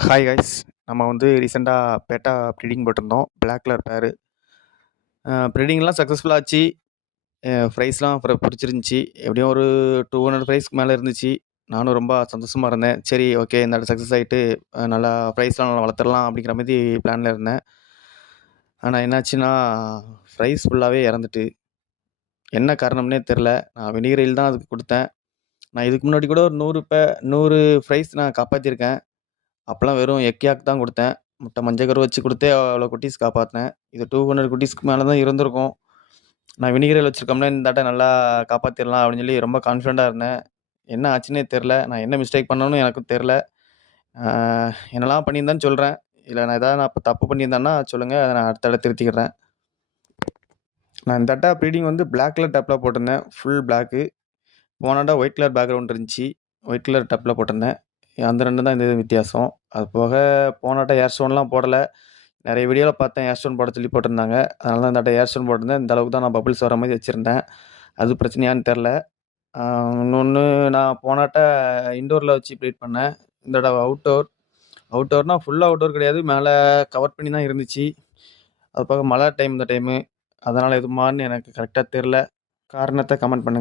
Hi guys. நம்ம வந்து ரீசெண்டாக பேட்டா ப்ரீடிங் போட்டிருந்தோம். பிளாக் கலர் பேரு. ப்ரீடிங்லாம் சக்ஸஸ்ஃபுல்லாக ஆச்சு. ப்ரைஸ்லாம் அப்புறம் பிடிச்சிருந்துச்சி. எப்படியும் ஒரு 200 ப்ரைஸ்க்கு மேலே இருந்துச்சு. நானும் ரொம்ப சந்தோஷமாக இருந்தேன். சரி, ஓகே, இந்த இடம் சக்ஸஸ் ஆகிட்டு நல்லா ப்ரைஸ்லாம் நல்லா வளர்த்துடலாம் அப்படிங்கிற மாதிரி பிளானில் இருந்தேன். ஆனால் என்னாச்சுன்னா, ப்ரைஸ் ஃபுல்லாகவே இறந்துட்டு. என்ன காரணம்னே தெரில. நான் வினிகரையில் தான் அதுக்கு கொடுத்தேன். நான் இதுக்கு முன்னாடி கூட ஒரு 100 ப்ரைஸ் நான் காப்பாற்றிருக்கேன். அப்போலாம் வெறும் எக்யாக் தான் கொடுத்தேன். முட்டை மஞ்சக்கரு வச்சு கொடுத்தே அவ்வளோ குட்டீஸ் காப்பாற்றினேன். இது 200 குட்டீஸ்க்கு மேலே தான் இருந்திருக்கும். நான் வினிகரில் வச்சுருக்கோம்னா இந்த தாட்ட நல்லா காப்பாற்றிடலாம் அப்படின்னு சொல்லி ரொம்ப கான்ஃபிடண்ட்டாக இருந்தேன். என்ன ஆச்சுன்னே தெரில. நான் என்ன மிஸ்டேக் பண்ணணும்னு எனக்கும் தெரில. என்னெல்லாம் பண்ணியிருந்தேன்னு சொல்கிறேன். இல்லை நான் எதாவது இப்போ தப்பு பண்ணியிருந்தேன்னா சொல்லுங்கள், அதை நான் அடுத்த தடவை திருத்திக்கிறேன். நான் இந்த தாட்டா ப்ரீடிங் வந்து பிளாக் கலர் டப்பில் போட்டிருந்தேன். Full black. போனாட்டா ஒயிட் கலர் பேக்ரவுண்ட் இருந்துச்சு. ஒயிட் கலர் டப்பில் போட்டிருந்தேன். அந்த 2 தான் இந்த வித்தியாசம். அது போக போனாட்ட ஏர் ஸ்டோன்லாம் போடலை. நிறைய வீடியோவில் பார்த்தேன் ஏர் ஸ்டோன் போட சொல்லி போட்டிருந்தாங்க. அதனால தான் இந்த ஏர் ஸ்டோன் போட்டிருந்தேன். இந்த அளவுக்கு தான் நான் பபிள்ஸ் வர மாதிரி வச்சுருந்தேன். அது பிரச்சனையான்னு தெரில. இன்னொன்று, நான் போனாட்ட இண்டோரில் வச்சு ப்ரீட் பண்ணேன். இந்த தடவை அவுட்டோர்னால் ஃபுல்லாக அவுட்டோர் கிடையாது, மேலே கவர் பண்ணி தான் இருந்துச்சு. அது போக மழை டைம் இந்த டைமு. அதனால் எதுமான்னு எனக்கு கரெக்டாக தெரில. காரணத்தை கமெண்ட் பண்ணுங்கள்.